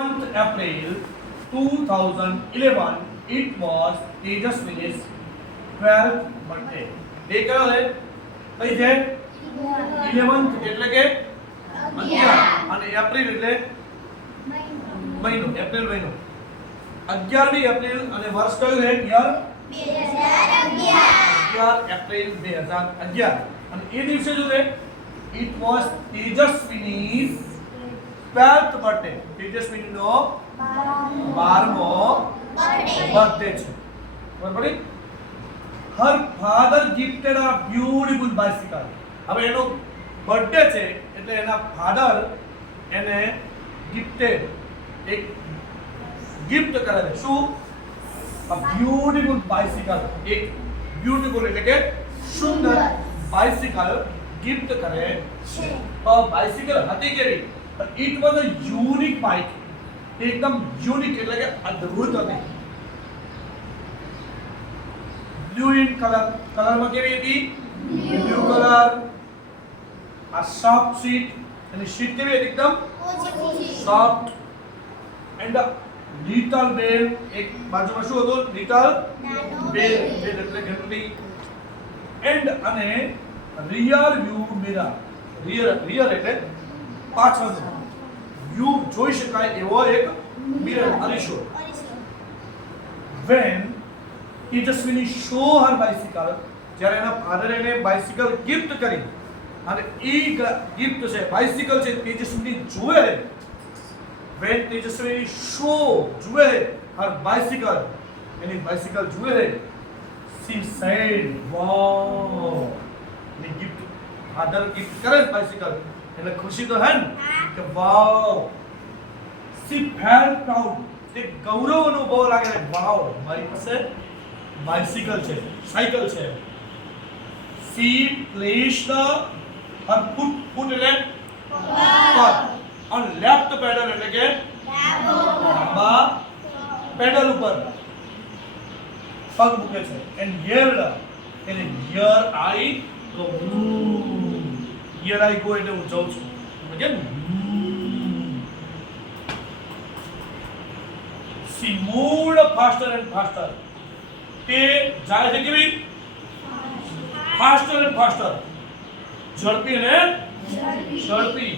month April 2011, it was Tejaswini's 12th birthday. Day કયો છે? કઈ છે? 11th એટલે કે 11 અને એપ્રિલ એટલે મહિનો, એપ્રિલ મહિનો. 11મી એપ્રિલ અને વર્ષ કયું છે? Year 11 April 2011. અને એ દિવસે જો છે it was Tejaswini's 12th birthday. તેજસ્વીનીનો 12મો બર્થડે છે. બરાબર પડી? Her father gifted a beautiful bicycle. હવે એનો બર્થડે છે એટલે એના ફાધર એને ગિફ્ટેડ એક ગિફ્ટ કરે છે. શું? a beautiful bicycle. એક beautiful એટલે કે સુંદર બાઇસિકલ ગિફ્ટ કરે છે. તો બાઇસિકલ હતી કેવી? It was a unique bike. એકદમ યુનિક એટલે કે અદ્ભુત હતી. બ્લુ ઇન કલર, કલરમાં કેવી હતી? Blue colour. આ સોફ્ટ સીટ, અને સીટ કેવી હતી? એકદમ સોફ્ટ. એન્ડ લિટલ બેલ, એક બાજુમાં શું હતું? લિટલ બેલ, બેલ એટલે ઘંટડી. એન્ડ અને રિયર વ્યૂ મિરર, રિયર એટલે પાછળનો વ્યૂ જોઈ શકાય એવો એક મિરર, અરીસો. When Tejaswini show her bicycle, જ્યારે એના ફાધર એને બાઇસિકલ ગિફ્ટ કરી, અને એ ગિફ્ટ છે બાઇસિકલ છે તેજસ્વીની જુએ. When Tejaswini show જુએ her bicycle, એની બાઇસિકલ જુએ, she said wow. Any gift father gift કરે બાઇસિકલ એટલે ખુશી તો હે ને કે વાવ. she felt proud. તે ગૌરવ અનુભવ લાગે વાવ, મારી પાસે બાઇસિકલ છે, સાયકલ છે. she placed her foot એટલે પર on left pedal એટલે કે ડાબા પેડલ ઉપર પગ મૂકે છે. and here એટલે here I go. here I go એટલે હું જાઉં છું. કેમ? she moved faster and faster. તે જાય છે કેવી? faster and faster. ઝડપી ને ઝડપી.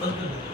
બંધ કરી દે.